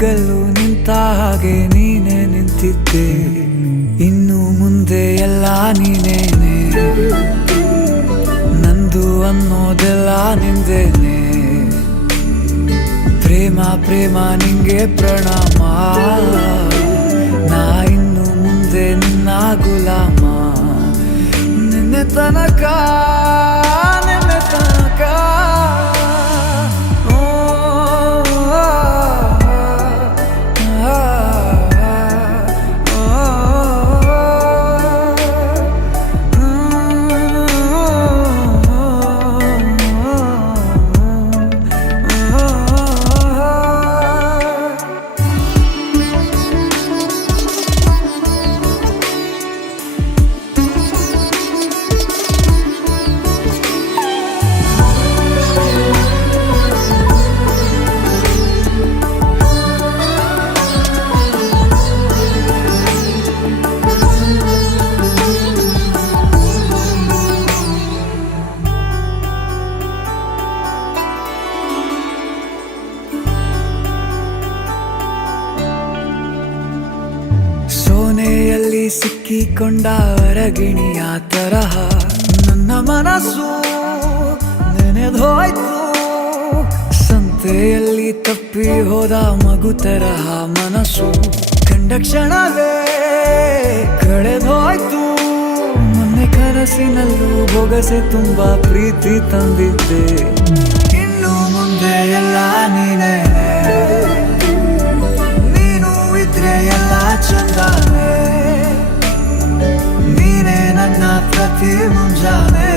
ತುದಿಗಲ್ಲು ನಿಂತ ಹಾಗೆ ನೀನೇ ನಿಂತಿದ್ದೆ. ಇನ್ನು ಮುಂದೆ ಎಲ್ಲ ನೀನೇನೆ, ನಂದು ಅನ್ನೋದೆಲ್ಲ ನಿಂದೇನೆ. ಪ್ರೇಮ ಪ್ರೇಮ ನಿಂಗೆ ಪ್ರಣಾಮ, ನಾ ಇನ್ನು ಮುಂದೆ ನಿನ್ನ ಗುಲಾಮ. ನಿನ್ನೆ ತನಕ ನಿನ್ನೆ ತನಕ ಸೋನೆಯಲ್ಲಿ ಸಿಕ್ಕಿಕೊಂಡ ಅರಗಿಣಿಯ ತರಹ ನನ್ನ ಮನಸ್ಸು ನೆನೆದೋಯ್ತು. ಸಂತೆಯಲ್ಲಿ ತಪ್ಪಿ ಹೋದ ಮಗು ತರಹ ಮನಸ್ಸು ಕಂಡ ಕ್ಷಣವೇ ಕಳೆದೋಯ್ತು. ಮೊನ್ನೆ ಕನಸಿನಲ್ಲೂ ಬೊಗಸೆ ತುಂಬಾ ಪ್ರೀತಿ ತಂದಿದ್ದೆ. ಇನ್ನು ಮುಂದೆ ಎಲ್ಲ ನೀನೇ, ನೀನು ಇದ್ರೆ ಎಲ್ಲ ಚಂದಾನೆ. ನೀನೇ ನನ್ನ ಪ್ರತಿ ಮುಂಜಾನೆ.